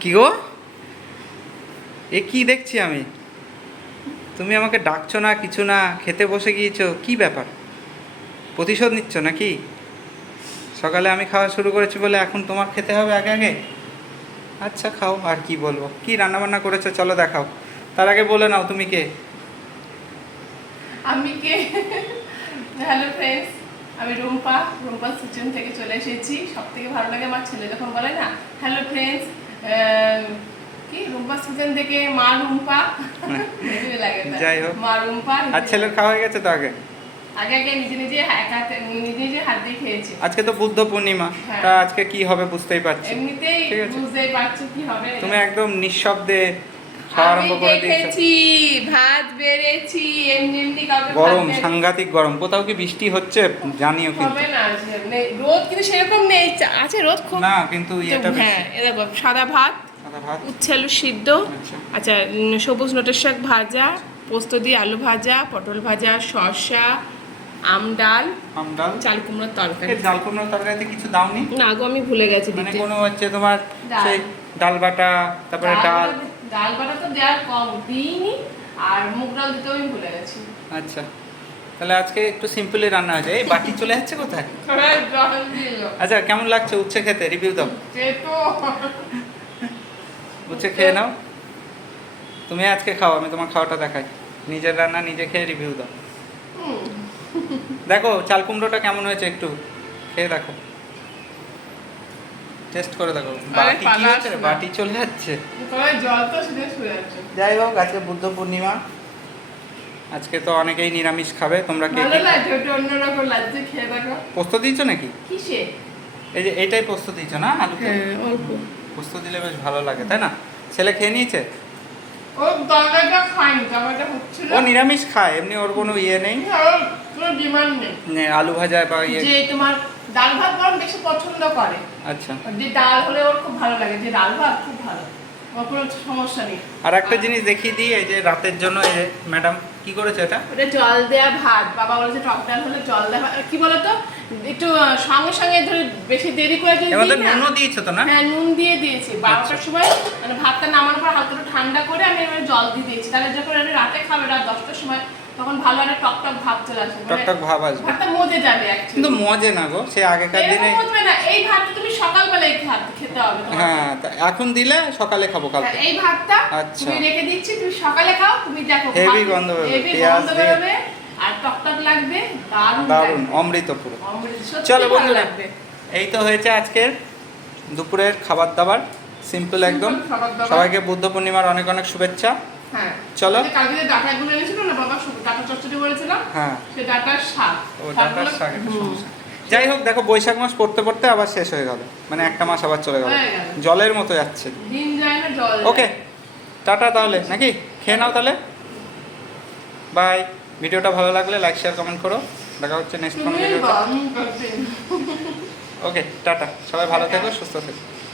কি গো, এ কি দেখছি আমি? তুমি আমাকে ডাকছো না, কিছু না, খেতে বসে গিয়েছো, কি ব্যাপার? প্রতিশোধ নিচ্ছ নাকি? সকালে আমি খাওয়া শুরু করেছি বলে এখন তোমার খেতে হবে আগে আগে? আচ্ছা খাও, আর কি বলবো। কি রান্নাবান্না করেছো চলো দেখাও। তার আগে বলে নাও তুমি কে। আমি কে? হ্যালো ফ্রেন্ডস, আমি রুম্পা কিচেন থেকে চলে এসেছি। সব থেকে ভালো লাগে আমার ছেলে যখন বলে না হ্যালো ফ্রেন্ডস, কি রুম্পা কিচেন থেকে মা রুম্পা হেভি লাগে। যাই হোক, মা রুম্পা। আর ছেলের খাওয়া হয়ে গেছে তো আগে? আগে আগে নিজে নিজে নিজে হাত দিয়ে খেয়েছি। আজকে তো বুদ্ধ পূর্ণিমা, হ্যাঁ। তা আজকে কি হবে বুঝতেই পারছি। এমনিতেই ঠিক আছে, বুঝতেই পারছো কি হবে। তুমি একদম নিঃশব্দে খাওয়া আরম্ভ করে দিয়েছো। দেখেছি ভাত বেড়েছি এমনি এমনি কাউকে গরম, সাংঘাতিক গরম। কোথাও কি বৃষ্টি হচ্ছে জানিও কিন্তু? হবে না, রোদ কিন্তু সেরকম নেই, আছে রোদ খুব না, কিন্তু এটা বেশি। হ্যাঁ, এ দেখো সাদা ভাত, সাদা ভাত, উচ্ছে আলু সিদ্ধ, আচ্ছা আচ্ছা সবুজ নটের শাক ভাজা, পোস্ত দিয়ে আলু ভাজা, পটল ভাজা, শসা, আম ডাল, চাল কুমড়োর তরকারি। এই ডাল কুমড়োর তরকারিতে কিছু দাওনি? না গো, আমি ভুলে গেছি মানে দিতে। কোনো হচ্ছে তোমার ডাল। সেই ডাল বাটা, তারপরে ডাল। ডাল বাটা তো দেওয়ার কম দিইনি, আর মুগ ডাল দিতেও আমি ভুলে গেছি। আচ্ছা, তাহলে আজকে একটু সিম্পলি রান্না হয়েছে। এই বাটি চলে যাচ্ছে কোথায়? জল দিল। আচ্ছা, কেমন লাগছে উচ্ছে খেতে? রিভিউ দাও। যেহেতু উচ্ছে খেয়ে নাও। তুমি আজকে খাও, আমি তোমার খাওয়াটা দেখাই। নিজের রান্না নিজে খেয়ে রিভিউ দাও। দেখো চাল কুমড়োটা কেমন হয়েছে, একটু খেয়ে দেখো, টেস্ট করে দেখো। বাটি কি হচ্ছে? বাটি চলে যাচ্ছে। জল তো শুধু শুয়ে যাচ্ছে। যাই হোক, আজকে বুদ্ধ পূর্ণিমা, আজকে তো অনেকেই নিরামিষ খাবে। তোমরা কে ভালো কি লাগছে, ওটা অন্যরকম লাগছে, খেয়ে দেখো। পোস্ত দিয়েছো নাকি? কিসে? এই যে এইটাই পোস্ত দিয়েছো না আলুতে? হ্যাঁ, অল্প। পোস্ত দিলে বেশ ভালো লাগে, তাই না? ছেলে খেয়ে নিয়েছে? ও তরকারিটা খায়নি, তরকারিটা হচ্ছিল। ও নিরামিষ খায়, এমনি ওর কোনো ইয়ে নেই, ওর কোনো ডিমান্ড নেই। আলু ভাজা বা ইয়ে। যে তোমার ডাল ভাত বরং বেশি পছন্দ করে। আচ্ছা, যে ডাল হলে ওর খুব ভালো লাগে, যে ডাল ভাত খুব ভালো, ওর কোনো সমস্যা নেই। আর একটা জিনিস দেখিয়ে দিই, এই যে রাতের জন্য এই যে ম্যাডাম কি করেছে এটা? ওটা জল দেয়া ভাত। বাবা বলেছে টক ডাল হলে জল দেয়া ভাত। কি বলতো, একটু সঙ্গে সঙ্গে ধরে বেশি দেরি করে যদি এর মধ্যে দিই না। নুনও দিয়েছো তো না? হ্যাঁ, নুন দিয়ে দিয়েছি 12টার সময়, মানে ভাতটা নামানোর পর হালকা একটু ঠান্ডা করে আমি এবারে জল দিয়ে দিয়েছি। তাহলে যখন আমি রাতে খাবে রাত 10টার সময়, তখন ভালো একটা টক টক ভাব চলে আসবে, টক টক ভাব আসবে। ভাতটা মজে যাবে অ্যাকচুয়ালি। কিন্তু মজে না গো, সে আগেকার দিনে। মজবে না, এই ভাতটা তুমি সকালবেলায় খেতে হবে তোমাকে। হ্যাঁ, তা এখন দিলে সকালে খাবো কালকে। এই ভাতটা আচ্ছা, তুমি রেখে দিচ্ছি, তুমি সকালে খাও, তুমি দেখো হেভি গন্ধ বেরোবে, হেভি পেঁয়াজ গন্ধ দিয়ে। বেরোবে আর টক টক লাগবে, দারুণ দারুণ, লাগবে। অমৃত পুরো। সত্যি চলো ভালো বন্ধুরা, লাগবে। এই তো হয়েছে আজকের দুপুরের খাবার দাবার, সিম্পল একদম। খাবার দাবার। সবাইকে বুদ্ধ পূর্ণিমার অনেক অনেক শুভেচ্ছা। হ্যাঁ, চলো। কালকে যে ডাটাগুলো এনেছিল না বাবা, ডাটা চচ্চড়ি বলেছিলাম। হ্যাঁ, সে ডাটার শাক। ও ডাটার শাক, একটা সমস্যা। যাই হোক, দেখো বৈশাখ মাস পড়তে পড়তে আবার শেষ হয়ে গেল, মানে একটা মাস আবার চলে গেল, হয়ে গেল। জলের মতো যাচ্ছে। দিন যায় না, জল যায়। ওকে, টাটা তাহলে নাকি? খেয়ে নাও তাহলে, বাই। ভিডিওটা ভালো লাগলে লাইক শেয়ার কমেন্ট করো। দেখা হচ্ছে নেক্সট কোনো ভিডিওতে। ওকে, টাটা, সবাই ভালো থেকো, সুস্থ থেকো।